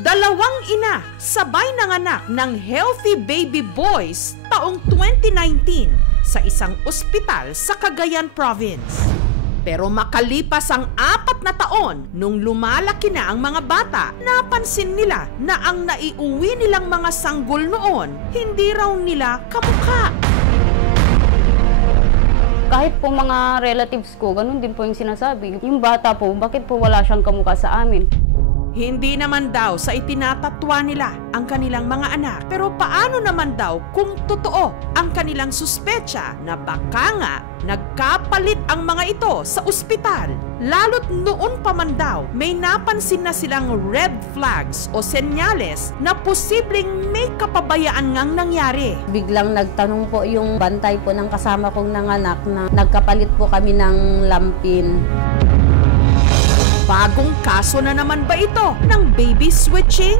Dalawang ina sabay nanganak ng healthy baby boys taong 2019 sa isang ospital sa Cagayan Province. Pero makalipas ang 4 na taon, nung lumalaki na ang mga bata, napansin nila na ang naiuwi nilang mga sanggol noon, hindi raw nila kamukha. Kahit po mga relatives ko, ganun din po yung sinasabi. Yung bata po, bakit po wala siyang kamukha sa amin? Hindi naman daw sa itinatatwa nila ang kanilang mga anak. Pero paano naman daw kung totoo ang kanilang suspecha na baka nga nagkapalit ang mga ito sa ospital? Lalo't noon pa man daw, may napansin na silang red flags o senyales na posibleng may kapabayaan ngang nangyari. Biglang nagtanong po yung bantay po ng kasama kong nanganak na nagkapalit po kami ng lampin. Bagong kaso na naman ba ito ng baby switching?